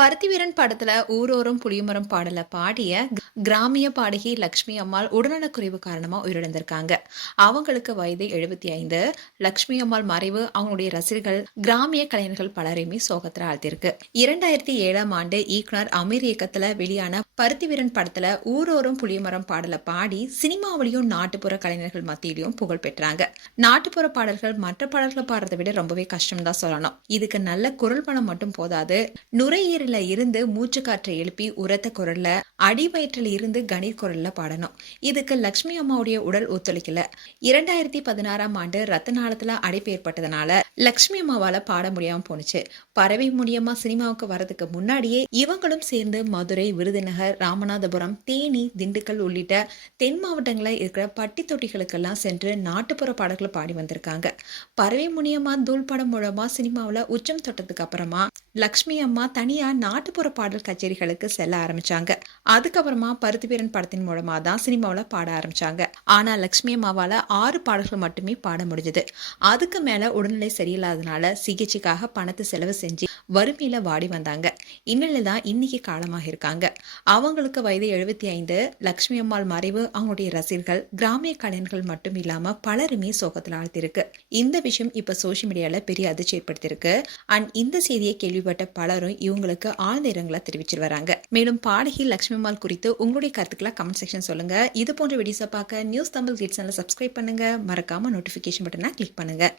பருத்திவீரன் படத்துல ஊரோரம் புளியமரம் பாடல பாடிய கிராமிய பாடகி லக்ஷ்மி அம்மாள் உடல்நலக்குறைவு காரணமா உயிரிழந்திருக்காங்க. அவங்களுக்கு வயது 75. லக்ஷ்மி அம்மாள் மறைவு அவங்களுடைய ரசிகர்கள், கிராமிய கலைஞர்கள் பலரையுமே சோகத்துல ஆழ்த்திருக்கு. 2007ஆம் ஆண்டு இயக்குனர் அமீர் இயக்கத்துல வெளியான பருத்திவீரன் படத்துல ஊரோரம் புளியமரம் பாடல பாடி சினிமாவிலையும் நாட்டுப்புற கலைஞர்கள் மத்தியிலையும் புகழ் பெற்றாங்க. நாட்டுப்புற பாடல்கள் மற்ற பாடல்களை பாடுறதை விட ரொம்பவே கஷ்டம் தான் சொல்லணும். இதுக்கு நல்ல குரல் பணம் மட்டும் போதாது, நுரையீரல இருந்து மூச்சு காற்றை எழுப்பி உரத்த குரல்ல, அடி வயிற்றில் இருந்து கணீர் குரல்ல பாடணும். இதுக்கு லக்ஷ்மி அம்மாவுடைய உடல் ஒத்துழைக்கல. 2016ஆம் ஆண்டு ரத்த நாளத்துல அடைப்பு ஏற்பட்டதுனால லக்ஷ்மி அம்மாவால பாட முடியாம போனுச்சு. பறவை மூலியமா சினிமாவுக்கு வரதுக்கு முன்னாடியே இவங்களும் சேர்ந்து மதுரை, விருதுநகர், ராமநாதபுரம், தேனி, திண்டுக்கல் உள்ளிட்ட தென் மாவட்டங்களில் இருக்கிற பட்டி தொட்டிகளுக்கெல்லாம் சென்று நாட்டுப்புற பாடல்களை பாடி வந்திருக்காங்க. பறவை மூலியமா தூள் படம் மூலமா சினிமாவில் உச்சம் தொட்டதுக்கு அப்புறமா லக்ஷ்மி அம்மா தனியா நாட்டுப்புற பாடல் கச்சேரிகளுக்கு செல்ல ஆரம்பிச்சாங்க. அதுக்கப்புறமா பருத்திவீரன் படத்தின் மூலமா தான் சினிமாவில் பாட ஆரம்பிச்சாங்க. ஆனா லக்ஷ்மி அம்மாவால 6 பாடல்கள் மட்டுமே பாட முடிஞ்சது. அதுக்கு மேல உடல்நிலை சரியில்லாதனால சிகிச்சைக்காக பணத்தை செலவு செஞ்சு வறுமையில வாடி வந்தாங்க. இந்நிலையில தான் இன்னைக்கு காலமாக இருக்காங்க. அவங்களுக்கு வயது 75. லக்ஷ்மி அம்மாள் மறைவு அவங்களுடைய ரசிகர்கள், கிராமிய கலைஞர்கள் மட்டும் இல்லாம பலருமே சோகத்தில் ஆழ்த்திருக்கு. இந்த விஷயம் இப்ப சோசியல் மீடியால பெரிய அதிர்ச்சி ஏற்படுத்தியிருக்கு. அண்ட் இந்த செய்தியை கேள்விப்பட்ட பலரும் இவங்களுக்கு ஆழ்ந்த இரங்கலை தெரிவிச்சிட்டு வராங்க. மேலும் பாடகி லக்ஷ்மி அம்மாள் குறித்து உங்களுடைய கருத்துக்களை கமெண்ட் செக்ஷன் சொல்லுங்க. இது போன்ற வீடியோஸை பார்க்க நியூஸ் தமிழ் கிட்ஸ் சேனலை சப்ஸ்கிரைப் பண்ணுங்க. மறக்காம நோட்டிபிகேஷன் பட்டனை கிளிக் பண்ணுங்க.